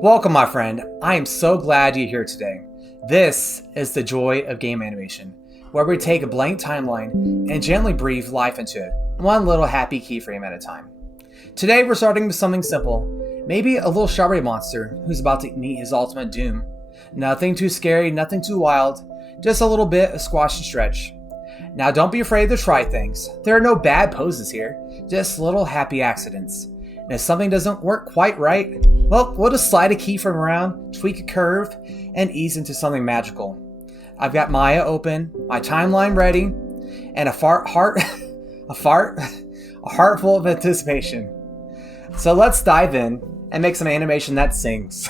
Welcome, my friend. I am so glad you're here today. This is the joy of game animation, where we take a blank timeline and gently breathe life into it, one little happy keyframe at a time. Today we're starting with something simple, maybe a little strawberry monster who's about to meet his ultimate doom. Nothing too scary, nothing too wild, just a little bit of squash and stretch. Now don't be afraid to try things. There are no bad poses here, just little happy accidents. And if something doesn't work quite right, well, we'll just slide a keyframe around, tweak a curve, and ease into something magical. I've got Maya open, my timeline ready, and a heart full of anticipation. So let's dive in and make some animation that sings.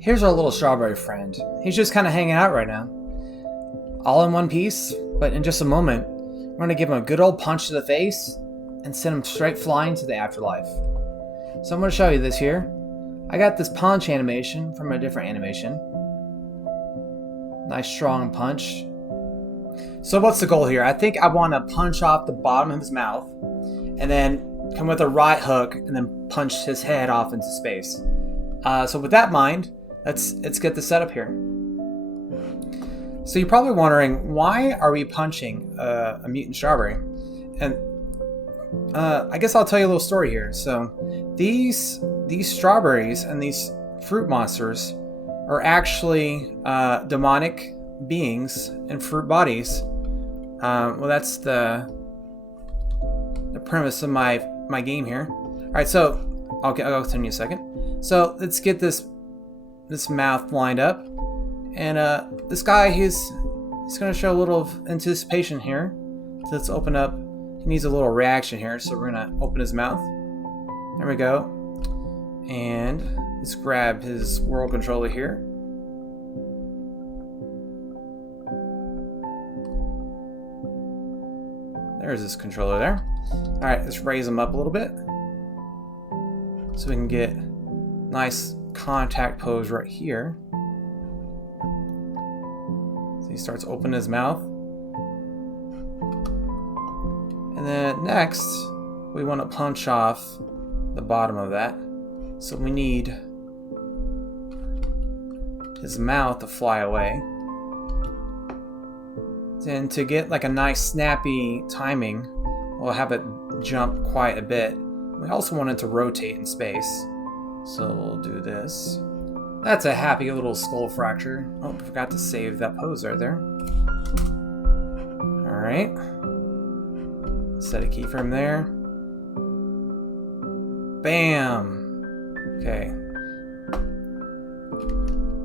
Here's our little strawberry friend. He's just kind of hanging out right now. All in one piece, but in just a moment, we're going to give him a good old punch to the face and send him straight flying to the afterlife. So I'm going to show you this here. I got this punch animation from a different animation. Nice strong punch. So what's the goal here? I think I want to punch off the bottom of his mouth and then come with a right hook and then punch his head off into space. So with that in mind, let's get the setup here. So you're probably wondering, why are we punching a mutant strawberry? And I guess I'll tell you a little story here. So these strawberries and these fruit monsters are actually demonic beings in fruit bodies. Well, that's the premise of my game here. All right, so I'll continue a second. So let's get this mouth lined up, and this guy he's going to show a little of anticipation here. So let's open up. He needs a little reaction here, so we're going to open his mouth. There we go. And let's grab his world controller here. There's his controller there. Alright, let's raise him up a little bit, so we can get nice contact pose right here. So he starts opening his mouth. And then next, we want to punch off the bottom of that. So we need his mouth to fly away. And to get like a nice snappy timing, we'll have it jump quite a bit. We also want it to rotate in space. So we'll do this. That's a happy little skull fracture. Oh, I forgot to save that pose right there. Alright. Set a keyframe there. Bam! Okay.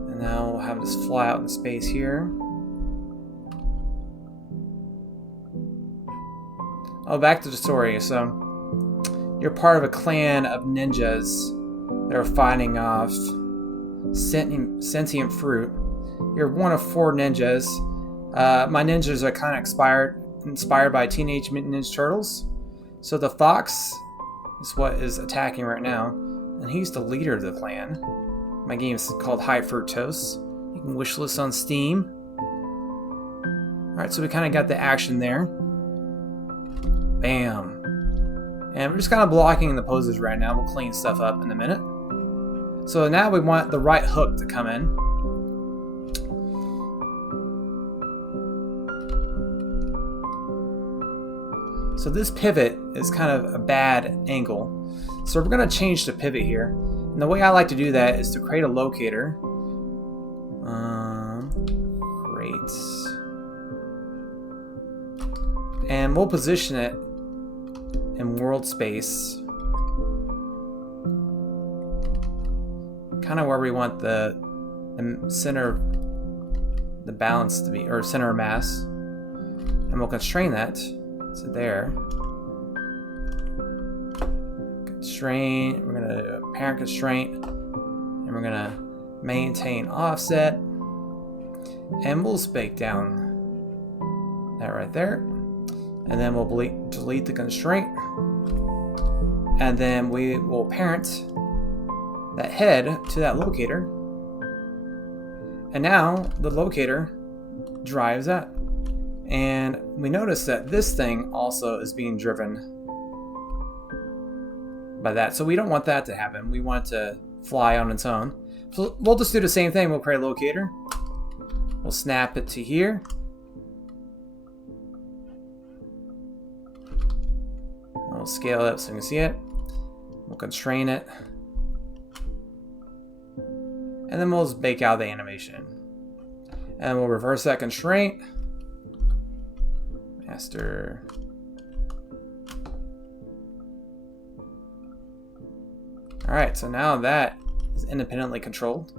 And now we'll have this fly out in space here. Oh, back to the story. So, you're part of a clan of ninjas that are fighting off sentient fruit. You're one of 4 ninjas. My ninjas are kind of inspired by Teenage Mutant Ninja Turtles. So the fox is what is attacking right now, and he's the leader of the clan. My game is called High Fructose. You can wishlist on Steam. Alright, so we kind of got the action there. Bam. And we're just kind of blocking the poses right now. We'll clean stuff up in a minute. So now we want the right hook to come in. So this pivot is kind of a bad angle. So we're going to change the pivot here. And the way I like to do that is to create a locator. Great. And we'll position it in world space. Kind of where we want the center, the balance to be, or center of mass. And we'll constrain that to there. Constraint, we're going to do a parent constraint, and we're going to maintain offset, and we'll bake down that right there. And then we'll delete the constraint, and then we will parent that head to that locator, and now the locator drives that. And we notice that this thing also is being driven by that. So we don't want that to happen. We want it to fly on its own. So we'll just do the same thing. We'll create a locator. We'll snap it to here. We'll scale it so you can see it. We'll constrain it. And then we'll just bake out the animation. And we'll reverse that constraint. Master. Alright, so now that is independently controlled.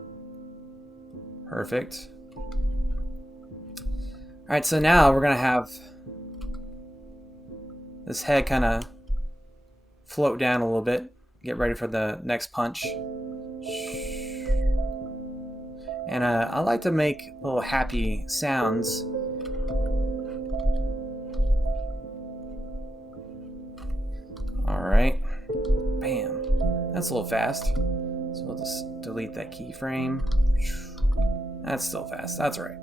Perfect. Alright, so now we're going to have this head kind of float down a little bit. Get ready for the next punch. And I like to make little happy sounds. Alright. Bam. That's a little fast. So we'll just delete that keyframe. That's still fast. That's alright.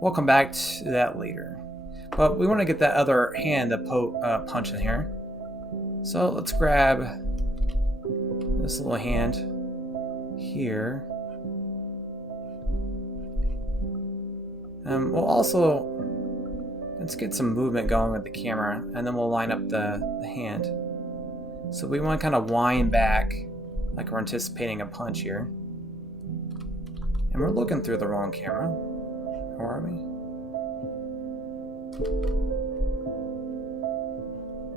We'll come back to that later. But we want to get that other hand to punch in here. So let's grab this little hand here. We'll also, let's get some movement going with the camera, and then we'll line up the hand. So we want to kind of wind back like we're anticipating a punch here. And we're looking through the wrong camera. Or are we?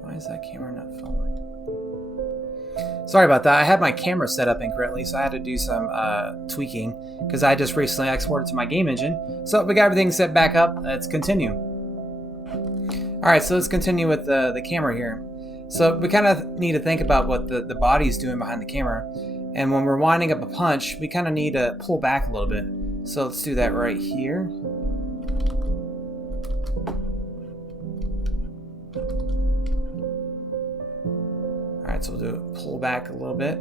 Why is that camera not following? Sorry about that. I had my camera set up incorrectly, so I had to do some tweaking because I just recently exported to my game engine. So we got everything set back up. Let's continue. Alright, so let's continue with the camera here. So we kind of need to think about what the body's doing behind the camera. And when we're winding up a punch, we kind of need to pull back a little bit. So let's do that right here. Alright, so we'll do it, pull back a little bit.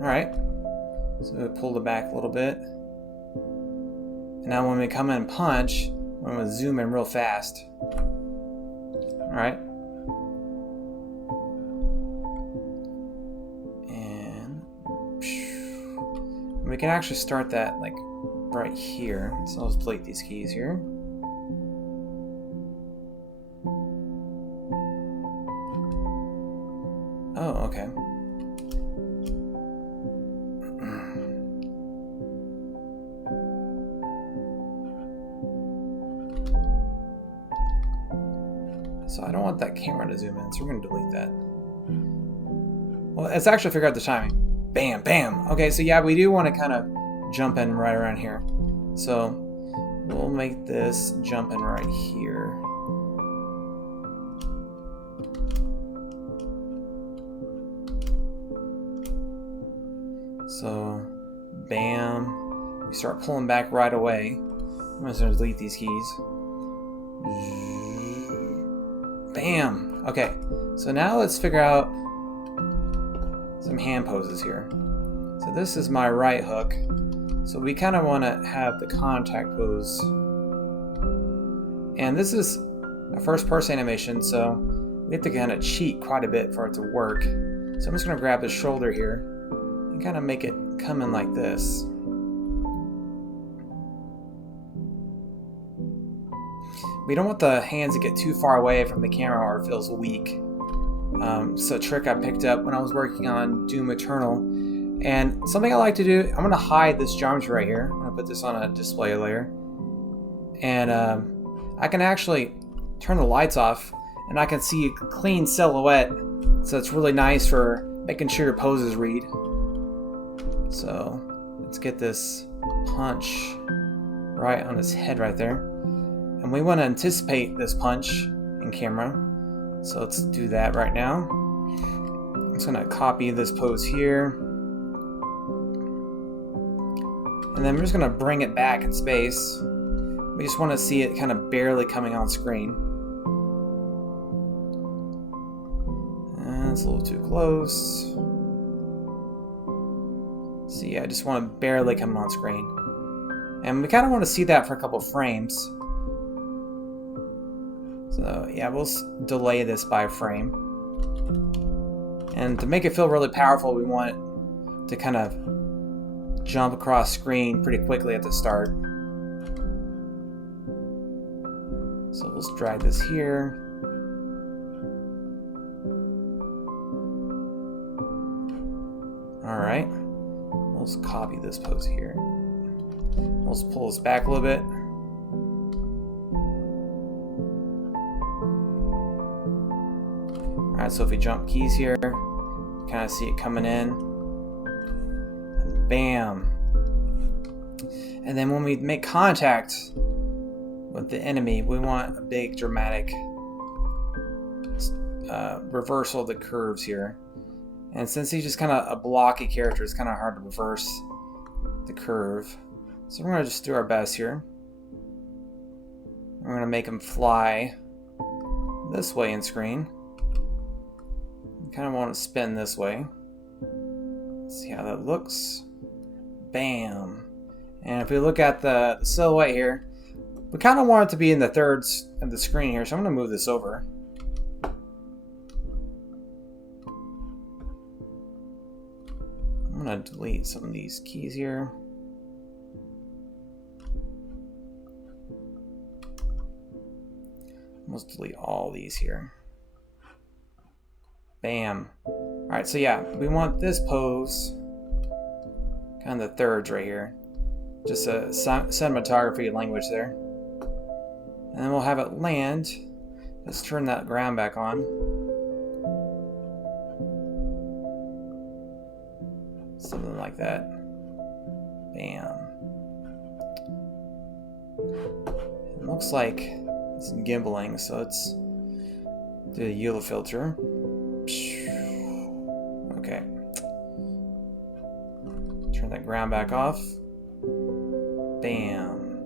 Alright, so we'll pull it back a little bit. And now when we come in and punch, I'm going to zoom in real fast. Alright. And we can actually start that like right here. So let's delete these keys here. Oh, okay. So I don't want that camera to zoom in, so we're going to delete that. Well, let's actually figure out the timing. Bam, bam. Okay, so yeah, we do want to kind of jump in right around here. So we'll make this jump in right here. So, bam. We start pulling back right away. I'm just going to delete these keys. Bam! Okay, so now let's figure out some hand poses here. So this is my right hook. So we kind of want to have the contact pose. And this is a first person animation, so we have to kind of cheat quite a bit for it to work. So I'm just going to grab the shoulder here and kind of make it come in like this. We don't want the hands to get too far away from the camera or it feels weak. So a trick I picked up when I was working on Doom Eternal. And something I like to do, I'm going to hide this geometry right here. I'm going to put this on a display layer. And I can actually turn the lights off and I can see a clean silhouette. So it's really nice for making sure your poses read. So let's get this punch right on his head right there. And we want to anticipate this punch in camera. So let's do that right now. I'm just going to copy this pose here. And then we're just going to bring it back in space. We just want to see it kind of barely coming on screen. That's a little too close. So yeah, I just want to barely come on screen. And we kind of want to see that for a couple frames. So yeah, we'll delay this by a frame. And to make it feel really powerful, we want it to kind of jump across screen pretty quickly at the start. So let's drag this here. Alright, let's copy this pose here. Let's pull this back a little bit. Alright, so if we jump keys here, you kind of see it coming in. And bam! And then when we make contact with the enemy, we want a big dramatic reversal of the curves here. And since he's just kind of a blocky character, it's kind of hard to reverse the curve. So we're going to just do our best here. We're going to make him fly this way in screen. We kind of want to spin this way. Let's see how that looks. Bam! And if we look at the silhouette here, we kind of want it to be in the thirds of the screen here, so I'm going to move this over. I'm going to delete some of these keys here. Let's delete all these here. Bam. Alright, so yeah, we want this pose kind of the thirds right here. Just a cinematography language there. And then we'll have it land. Let's turn that ground back on. Something like that. Bam. It looks like it's gimbaling, so let's do the Eula filter. Okay. Turn that ground back off. Bam.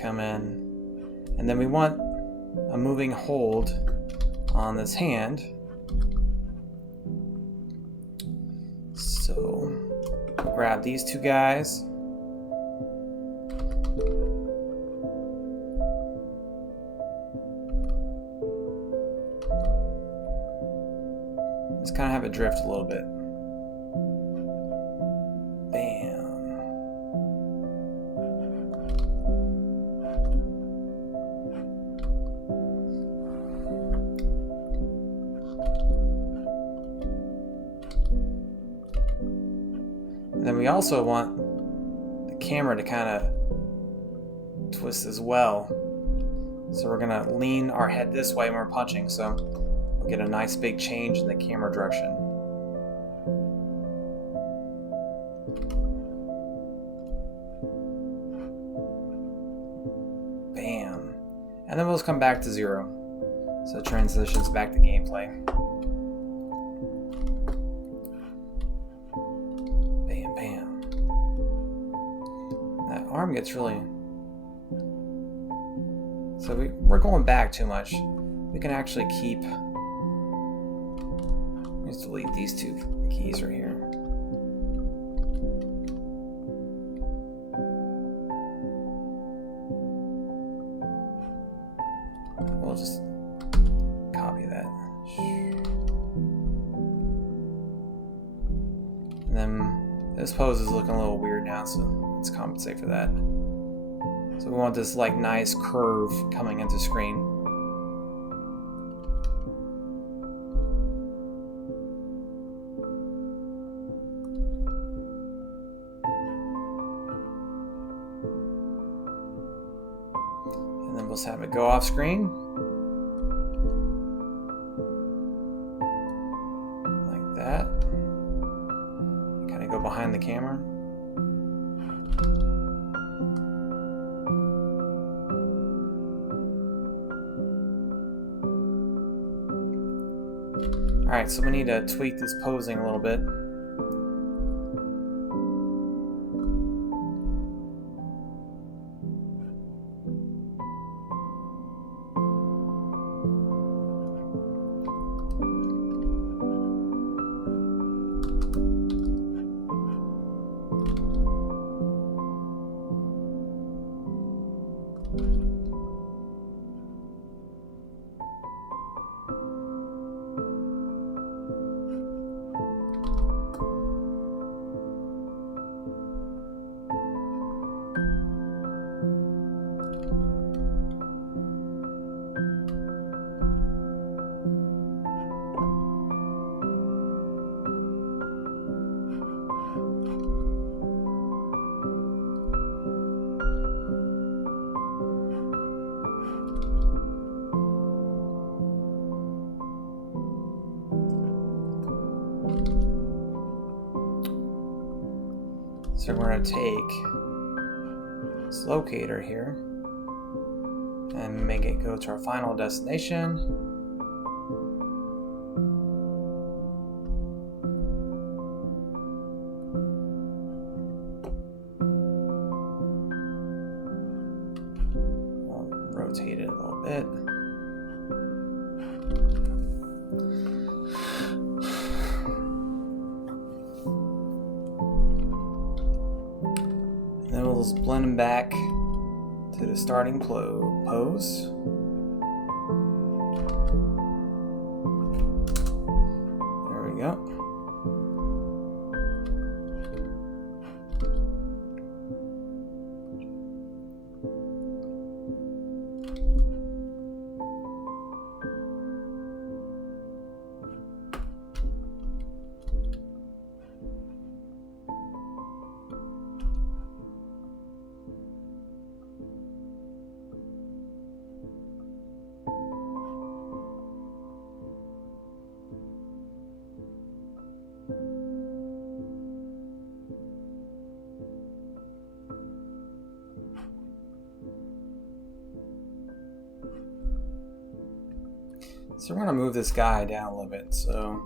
Come in. And then we want a moving hold on this hand. So grab these two guys. Just kind of have it drift a little bit. Bam. And then we also want the camera to kind of twist as well. So we're going to lean our head this way when we're punching, so we'll get a nice big change in the camera direction. Bam. And then we'll just come back to 0. So it transitions back to gameplay. Bam, bam. That arm gets really... So we're going back too much. We can actually keep... Let's delete these two keys right here. We'll just copy that. And then this pose is looking a little weird now, so let's compensate for that. So we want this like nice curve coming into screen. And then we'll just have it go off screen. Like that. Kind of go behind the camera. Alright, so we need to tweak this posing a little bit. So we're going to take this locator here and make it go to our final destination. I'll rotate it a little bit. Then we'll just blend them back to the starting pose. There we go. So we're going to move this guy down a little bit so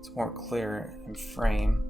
it's more clear in frame.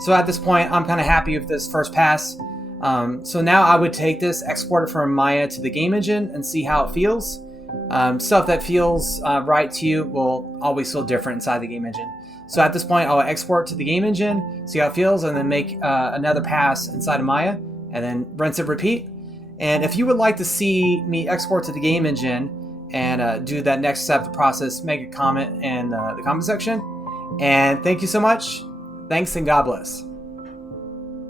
So at this point, I'm kind of happy with this first pass. So now I would take this, export it from Maya to the game engine and see how it feels. Stuff that feels right to you will always feel different inside the game engine. So at this point, I'll export to the game engine, see how it feels, and then make another pass inside of Maya, and then rinse and repeat. And if you would like to see me export to the game engine and do that next step of the process, make a comment in the comment section. And thank you so much. Thanks and God bless.